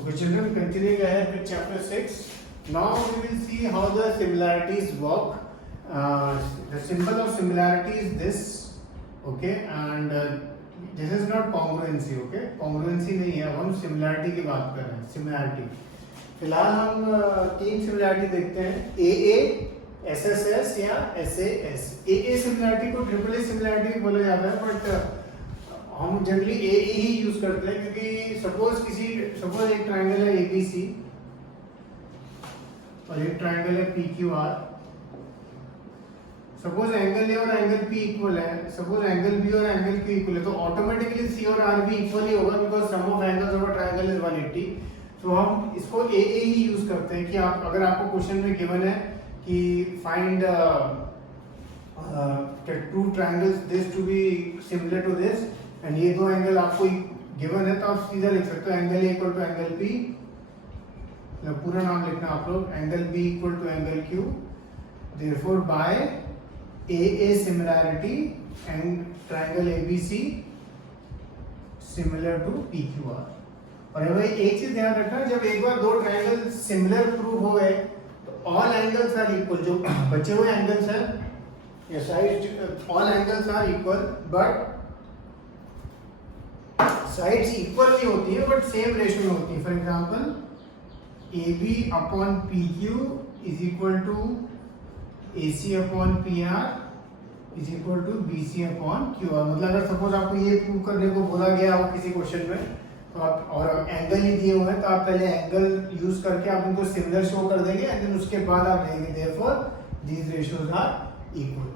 Okay, children, continuing ahead with chapter 6. Now we will see how the similarities work. The symbol of similarity is this, okay, and this is not congruency, okay. Congruency नहीं है, अब हम similarity की बात कर रहे हैं. Similarity. फिलहाल हम तीन similarity देखते हैं, AA, SSS या SAS. AA similarity को AAA similarity बोला जाता है, but हम जनरली ए ही यूज करते हैं क्योंकि सपोज एक ट्रायंगल है ABC और एक ट्रायंगल है PQR. सपोज एंगल ए और एंगल P इक्वल है, सपोज एंगल B और एंगल Q इक्वल है, तो ऑटोमेटिकली C और R भी इक्वल ही होगा because sum of angles of a triangle is 180. तो हम इसको AA ही यूज करते हैं कि आप अगर आपको क्वेश्चन में गिवन है कि find two triangles this to be similar to this and ये दो एंगल आपको गिवन है, तो आप सीधा लिख सकते हो angle A equal to angle P, पूरा नाम लिखना आप लोग, angle B equal to angle Q. Therefore by AA similarity and triangle ABC similar to PQR. और भाई एक चीज ध्यान रखना, जब एक बार दो ट्रायंगल सिमिलर प्रूव हो गए तो ऑल एंगल्स आर इक्वल. जो बचे हुए एंगल्स हैं या side, all angles are equal but sides equal नहीं होती है बट सेम रेशियो में होती है. For example AB upon PQ is equal to AC upon PR is equal to BC upon QR. मतलब अगर सपोज आपको ये प्रूव करने को बोला गया हो किसी क्वेश्चन में तो आप, और एंगल ही दिए हुए हैं, तो आप पहले एंगल यूज करके आप उनको सिमिलर शो कर देंगे एंड देन उसके बाद आप लेंगे therefore these ratios are equal.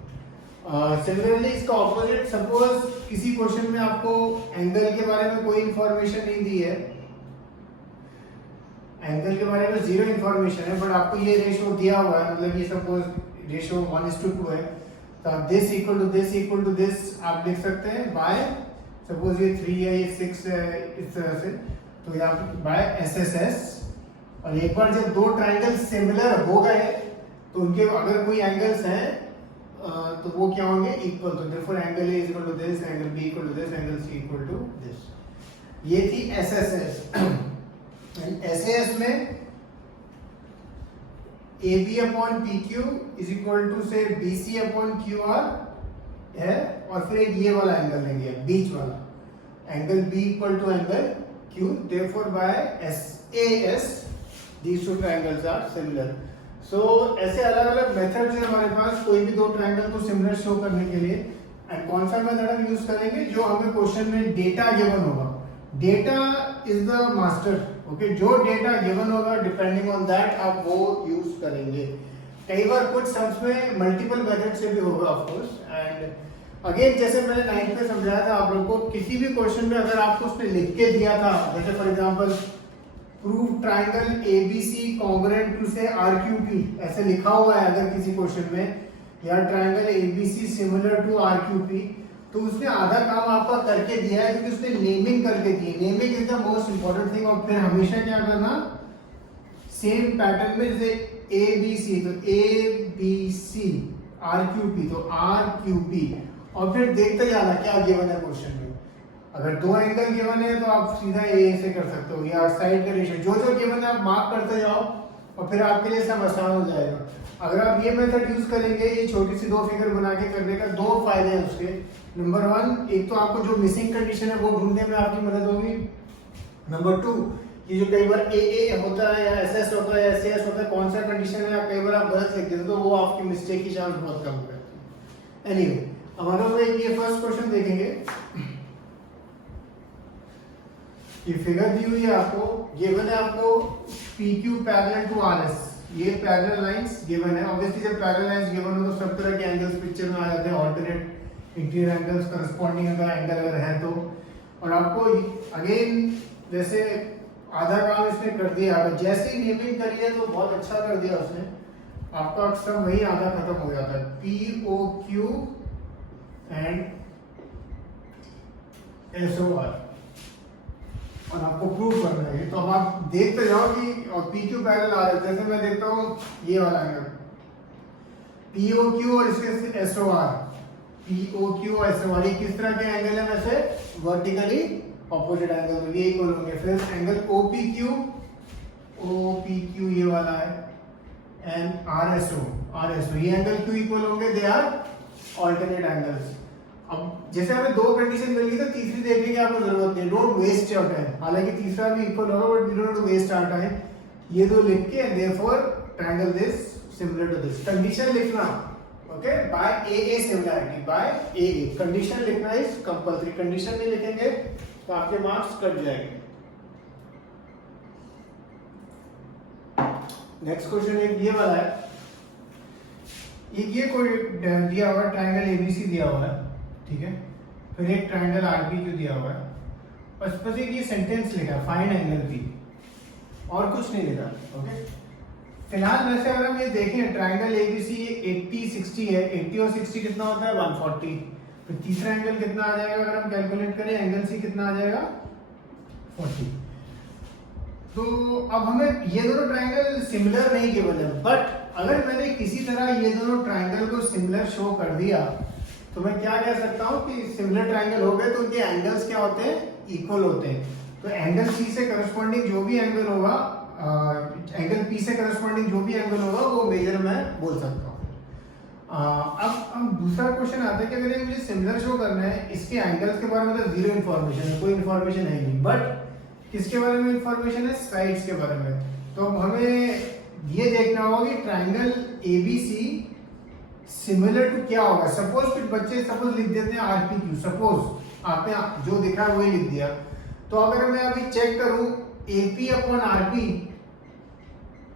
Similarly इसका ऑपोजिट, सपोज किसी क्वेश्चन में आपको एंगल के बारे में कोई इंफॉर्मेशन नहीं दी है, एंगल के बारे में जीरो इंफॉर्मेशन है, बट आपको ये रेशियो दिया हुआ है, मतलब ये सपोज रेशियो 1:2 है, तो आप दिस इक्वल टू दिस आप लिख सकते हैं बाय, सपोज ये 3 है, ये 6 है, इस तरह से, तो ये आप बाय SSS. और एक बार जब दो ट्राइंगल सिमिलर हो गए तो उनके अगर कोई एंगल्स हैं तो वो क्या होंगे, इक्वल. तो therefore angle A equal to this, angle B equal to this, angle C equal to this. ये थी SSS. एंड SAS में AB upon PQ is equal to से BC अपॉन QR है, और फिर एक ये वाला एंगल लेंगे बीच वाला, angle B equal to angle Q. Therefore by SAS these two triangles are similar. So ऐसे अलग अलग मेथड्स हैं हमारे पास कोई भी दो ट्रायंगल को सिमिलर शो करने के लिए. एंड कौन सा मेथड हम यूज करेंगे, जो हमें क्वेश्चन में डेटा गिवन होगा. Data is the master, okay. जो डेटा गिवन होगा डिपेंडिंग ऑन दैट आप वो यूज करेंगे. कई बार कुछ सम्स में मल्टीपल मेथड से भी होगा ऑफ कोर्स. एंड अगेन जैसे मैंने 9th में समझाया था आप लोगों को, किसी भी क्वेश्चन में अगर आपको उसने लिख के दिया था, जैसे for example prove triangle ABC congruent to से RQP ऐसे लिखा हुआ है अगर किसी क्वेश्चन में, या triangle ABC similar to RQP, तो उसने आधा काम आपका करके दिया है क्योंकि उसने नेमिंग करके दी है. Naming is the most important thing. और फिर हमेशा क्या करना, सेम पैटर्न में, जैसे ABC तो ABC, RQP तो RQP, और फिर देखते जाना क्या गिवन है क्वेश्चन में. अगर दो एंगल गिवन है तो आप सीधा AA से कर सकते हो, या साइड का रेशियो जो जो गिवन है आप मार्क करते जाओ और फिर आपके लिए सब आसान हो जाएगा. अगर आप ये मेथड यूज करेंगे, ये छोटी सी दो फिगर बना के करने का दो फायदे हैं उसके. नंबर 1, एक तो आपको जो मिसिंग कंडीशन है वो ढूंढने में आपकी मदद होगी. नंबर 2, ये जो कई बार AA होता है या SS होता है या SAS होता है, कौन सा कंडीशन है, कई बार आप गलत लिख देते तो वो आपकी मिस्टेक की चांस बहुत कम करती है. एनीवे, हमारे लोग ये फर्स्ट क्वेश्चन देखेंगे. ये फिगर दी हुई है आपको, गिवन है आपको PQ पैरेलल टू RS. ये पैरेलल लाइंस गिवन है. ऑब्वियसली जब पैरेलल लाइंस गिवन हो तो सब तरह के एंगल्स पिक्चर में आ जाते हैं, ऑल्टरनेट इंटीरियर एंगल्स, करस्पॉन्डिंग अगर एंगल अगर है तो. और आपको अगेन जैसे आधा काम इसने कर दिया, अगर जैसे ही नेमिंग करी है तो बहुत अच्छा कर दिया उसने, आपका अक्सर वही आधा खत्म हो जाता है. POQ एंड SOR, और आपको प्रूव करना है. तो अब आप देखते जाओ कि और PQ पैरेलल आ रहा है. जैसे मैं देखता हूँ ये वाला एंगल POQ और इसके SOR, POQ और SOR, ये किस तरह के एंगल है, वैसे वर्टिकली ऑपोजिट एंगल में ये इक्वल होंगे। फिर एंगल OPQ ये वाला है एंड RSO ये एंगल क्यों इक्वल होंगे, दे आर ऑल्टरनेट एंगल्स। अब जैसे हमें दो कंडीशन मिल गई तो तीसरी देखने की आपको जरूरत नहीं, डोंट वेस्ट योर टाइम। हालांकि तीसरा भी इक्वल होगा but we don't waste our time. ये दो लिख के therefore triangle this similar to this. Condition लिखना okay by AA similarity, by AA condition लिखना इज कंपल्सरी। कंडीशन नहीं लिखेंगे तो आपके मार्क्स कट जाएंगे। नेक्स्ट क्वेश्चन एक ये वाला है, ये कोई दिया हुआ ट्रायंगल ABC दिया हुआ है, ठीक है। फिर एक ट्रायंगल RPQ दिया हुआ है, बस एक ये सेंटेंस लिखा है फाइंड एंगल P, और कुछ नहीं लिखा ओके। फिलहाल वैसे अगर हम ये देखें ट्रायंगल ABC 80-60 है, 80 और 60 कितना होता है 140। फिर तीसरा एंगल कितना आ जाएगा अगर हम कैलकुलेट करें, एंगल C कितना आ जाएगा 40। तो अब हमें ये दोनों ट्रायंगल सिमिलर नहीं केवल है, बट अगर मैंने किसी तरह ये दोनों ट्रायंगल को सिमिलर शो कर दिया तो मैं क्या कह सकता हूँ कि सिमिलर ट्रायंगल हो गए तो उनके एंगल्स क्या होते हैं, इक्वल होते हैं। तो एंगल C से करस्पॉन्डिंग जो भी एंगल होगा, एंगल P से करस्पॉन्डिंग जो भी एंगल होगा वो मेजर मैं बोल सकता हूँ। अब हम दूसरा क्वेश्चन आता है कि अगर मुझे सिमिलर शो करना है, इसके एंगल्स के बारे में तो जीरो इन्फॉर्मेशन है, कोई इन्फॉर्मेशन है नहीं, बट किसके बारे में इन्फॉर्मेशन है, साइड्स के बारे में। तो हमें ये देखना होगा कि ट्रायंगल ABC सिमिलर टू क्या होगा। सपोज कुछ बच्चे लिख देते हैं RPQ, सपोज आपने जो देखा है वही लिख दिया। तो अगर मैं अभी चेक करूं AP अपॉन RP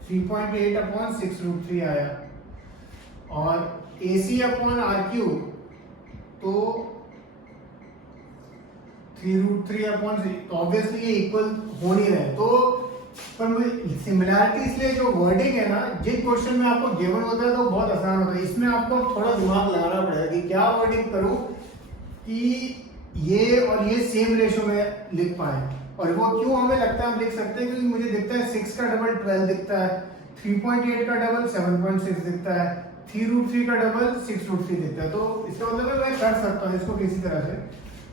3.8 अपॉन 6√3 आया, और AC अपॉन RQ तो 3√3 अपॉन, तो ऑब्वियसली ये इक्वल हो नहीं रहे। तो पर सिमिलैरिटी इसलिए जो वर्डिंग है ना, जिन क्वेश्चन में आपको गिवन होता है तो बहुत आसान होता है, इसमें आपको थोड़ा दिमाग लगाना पड़ेगा कि क्या वर्डिंग करूं कि ये और ये सेम रेशो में लिख पाए। और वो क्यों हमें लगता है हम लिख सकते हैं, क्योंकि मुझे दिखता है 6 का डबल 12 दिखता है, 3.8 का डबल 7.6 दिखता है, 3√3 का डबल 6√3 दिखता है। तो इसका मतलब है मैं कर सकता हूँ इसको किसी तरह से।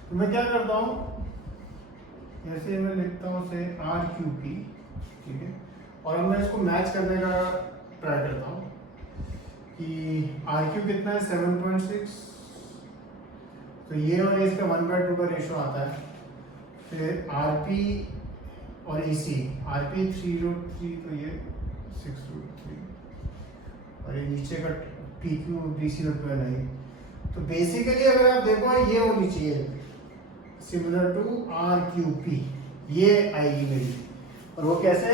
तो मैं क्या करता हूँ, जैसे मैं लिखता हूँ से RQP, ठीक है, और अब मैं इसको मैच करने का ट्राई करता हूँ कि RQ कितना है 7.6, तो ये और इसका 1/2 का रेशो आता है। फिर RP और AC, RP 3√3 तो ये 6√3, और ये नीचे का PQ BC और 12 है। तो बेसिकली अगर आप देखो ये होनी चाहिए सिमिलर टू RQP, ये आएगी मेरी। और वो कैसे,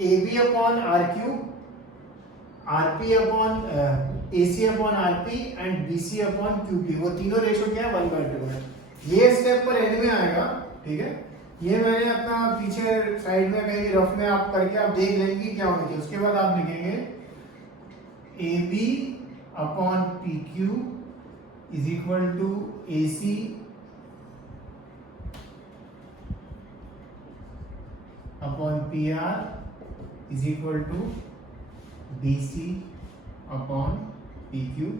AB upon RQ, RP upon AC upon RP and BC upon QP, वो तीनों रेशो क्या है 1/2 है। ये स्टेप पर एंड में आएगा, ठीक है। ये मैंने अपना पीछे साइड में कहीं रफ में आप करके आप देख लेंगे क्या होना चाहिए। उसके बाद आप लिखेंगे AB upon PQ is equal to AC upon PR is equal to BC upon PQ,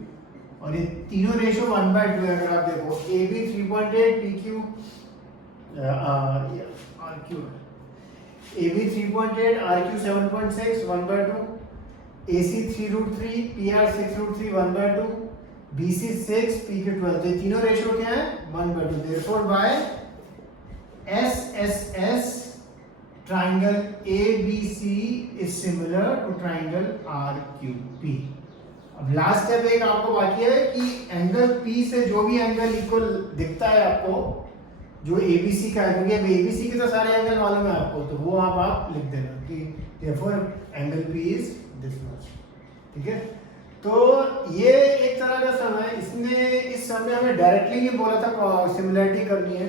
और ये तीनों रेशो 1/2 है। अगर आप देखो AB 3.8, PQ RQ, AB 3.8, RQ 7.6, 1/2, AC 3√3, PR 6√3, 1/2, BC 6, PQ 12। तो तीनों रेशो क्या है 1/2। Therefore by SSS triangle ABC is similar to triangle RQP। अब लास्ट स्टेप एक आपको बाकी है कि एंगल P से जो भी एंगल इक्वल दिखता है आपको, जो ABC का है, क्योंकि अब ABC के तो सारे एंगल मालूम है आपको, तो वो आप लिख देना कि therefore angle P is this much, ठीक है। तो ये एक तरह का सम है, इसने इस सम में हमें डायरेक्टली नहीं बोला था सिमिलरिटी करनी है,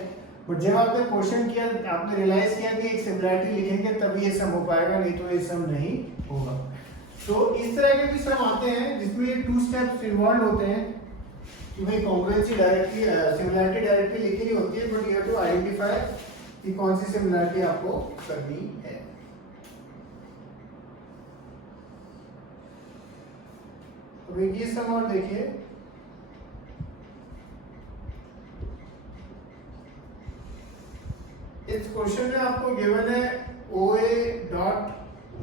बट जब आपने क्वेश्चन किया आपने रियलाइज किया कि एक सिमिलरिटी लिखेंगे तभी ये सम हो पाएगा, नहीं तो ये सम नहीं होगा। तो इस तरह के भी सम आते हैं जिसमें 2 स्टेप्स इन्वॉल्व होते हैं कि भाई कॉन्ग्रुएंसी डायरेक्टली, सिमिलरिटी डायरेक्टली लिखी नहीं होती है, but you have to identify कि कौन सी सिमिलरिटी आपको करनी है। तो ये सम और देखिए, इस क्वेश्चन में आपको गिवन है OA dot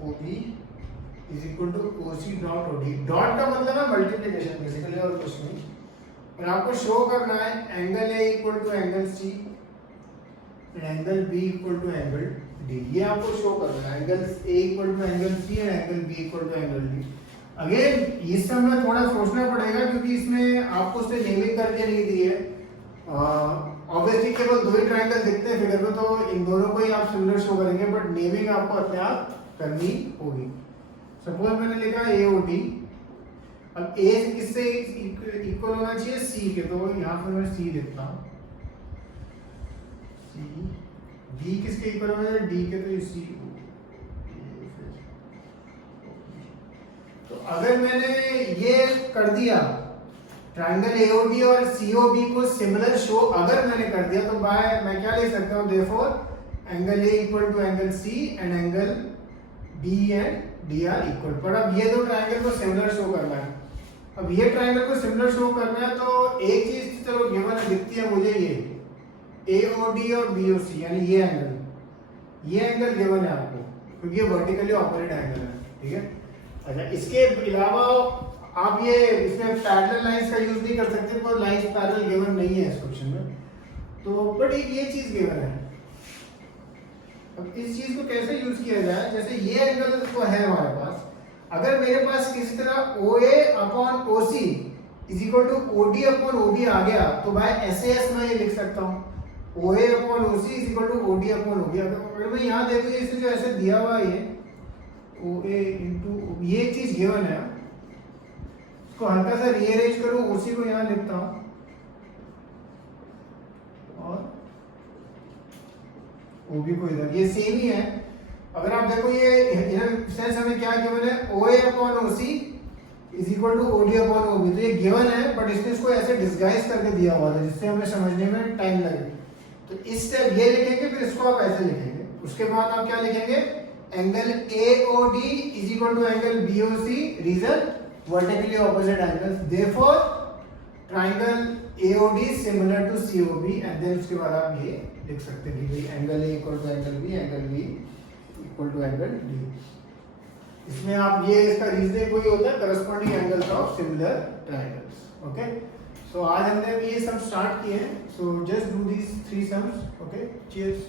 OB is equal to OC dot OD। Dot का मतलब है मल्टीप्लिकेशन बेसिकली और कुछ नहीं, और आपको शो करना है angle A equal to angle C and angle B equal to angle D। ये आपको शो करना है, angle A equal to angle C and angle B equal to angle D। Again इस सब में थोड़ा सोचना पड़ेगा क्योंकि इसमें आपको उसने नेमिंग करके नहीं दी है। ऑब्वियसली केवल दो ही ट्रायंगल दिखते हैं फिगर में, तो इन दोनों को ही आप सिमिलर शो करेंगे, बट नेमिंग आपको अपने आप करनी होगी। सपोज मैंने लिखा AOD, अब A किससे इक्वल होना चाहिए C के, तो यहाँ पर मैं C लिखता हूँ। C D किसके इक्वल होना चाहिए D के, तो ये C। तो अगर मैंने ये कर दिया ट्रायंगल AOD और COB को सिमिलर शो अगर मैंने कर दिया, तो बाय मैं क्या ले सकता हूँ, therefore angle A equal to angle C and angle B and D are equal. पर अब ये दो ट्रायंगल को सिमिलर शो करना है। अब ये ट्रायंगल को सिमिलर शो करना है तो एक चीज चलो गिवन दिखती है मुझे, ये AOD और BOC यानी ये एंगल गिवन है आपको, क्योंकि ये वर्टिकली ऑपोजिट एंगल है, ठीक है। अच्छा, इसके अलावा आप ये इसमें पैरेलल लाइंस का यूज नहीं कर सकते, पर लाइंस पैरेलल गिवन नहीं है इस क्वेश्चन में, तो बट एक ये चीज गिवन है। अब इस चीज को कैसे यूज किया जाए, जैसे ये एंगल तो है हमारे पास, अगर मेरे पास किसी तरह OA upon OC is equal to OD upon OB आ गया, तो बाय SAS मैं ये लिख सकता हूँ OA upon OC is equal to OD upon OB। अगर मैं यहाँ देखूँ इसमें जो ऐसे दिया हुआ है OA इंटू, ये चीज गिवन है, इसको हल्का सा रीअरेंज करूँ, OC को यहाँ लिखता हूँ और OB को इधर, ये सेम ही है। अगर आप देखो ये सेंस हमें क्या गिवन है, OA upon OC is equal to OD upon OB, तो ये गिवन है, बट इसने इसको ऐसे डिस्गाइज करके दिया हुआ था जिससे हमें समझने में टाइम लगे। तो इस स्टेप ये लिखेंगे, फिर इसको आप ऐसे लिखेंगे, उसके बाद आप क्या लिखेंगे, angle AOD is equal to angle BOC, reason vertically opposite angles, therefore triangle AOD similar to COB, and then उसके बाद आप ये लिख सकते हैं कि भाई angle A equal to angle B, angle B equal to angle D। इसमें आप ये इसका रीजनिंग वही होता है, corresponding angles of similar triangles. Okay, so आज हमने ये सब स्टार्ट किए हैं, so just do these 3 sums. Okay, cheers.